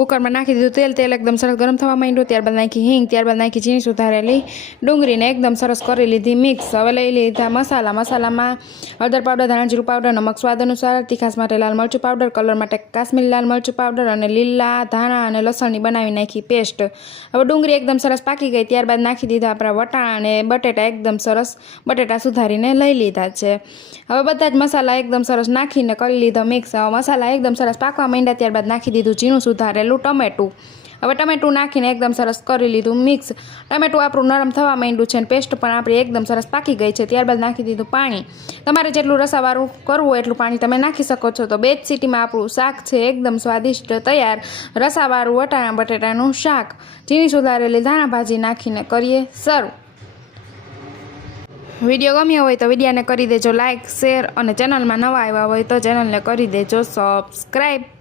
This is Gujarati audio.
કુકરમાં નાખી દીધું તેલ એકદમ સરસ ગરમ થવા માંડ્યું। ત્યારબાદ નાખી હિંગ, ત્યારબાદ નાખી ઝીણી સુધારેલી ડુંગળીને એકદમ સરસ કરી લીધી મિક્સ। હવે લઈ લીધા મસાલામાં હળદર પાવડર, ધાણા જીરું પાવડર, નમક સ્વાદ અનુસાર, તીખાસ માટે લાલ મરચું પાવડર, કલર માટે કાશ્મીરી લાલ મરચું પાવડર અને લીલા ધાણા અને લસણની બનાવી નાખી પેસ્ટ। હવે ડુંગળી એકદમ સરસ પાકી ગઈ ત્યારબાદ નાખી દીધા આપણા વટાણા અને બટેટા એકદમ સરસ બટેટા સુધારીને લઈ લીધા છે। હવે બધા જ મસાલા એકદમ સરસ નાખીને કરી લીધા મિક્સ। મસાલા એકદમ સરસ પાકવા માંડ્યા ત્યારબાદ નાખી દીધું ઝીણું સુધારેલું ટમેટું। હવે ટમેટું નાખીને એકદમ સરસ કરી લીધું મિક્સ। ટમેટું આપણું નરમ થવા માંડ્યું છે અને પેસ્ટ પણ આપણી એકદમ સરસ પાકી ગઈ છે। ત્યારબાદ નાખી દીધું પાણી। તમારે જેટલું રસાવાળું કરવું હોય એટલું પાણી તમે નાખી શકો છો। તો 2 જ સીટીમાં આપણું શાક છે એકદમ સ્વાદિષ્ટ તૈયાર, રસાવાળું વટાણા બટેટાનું શાક। ઝીણી સુધારેલી ધાણા ભાજી નાખીને કરીએ સર્વ। વિડીયો ગમ્યો હોય તો વિડીયોને કરી દેજો લાઇક, શેર અને ચેનલમાં નવા આવ્યા હોય તો ચેનલને કરી દેજો સબસ્ક્રાઈબ।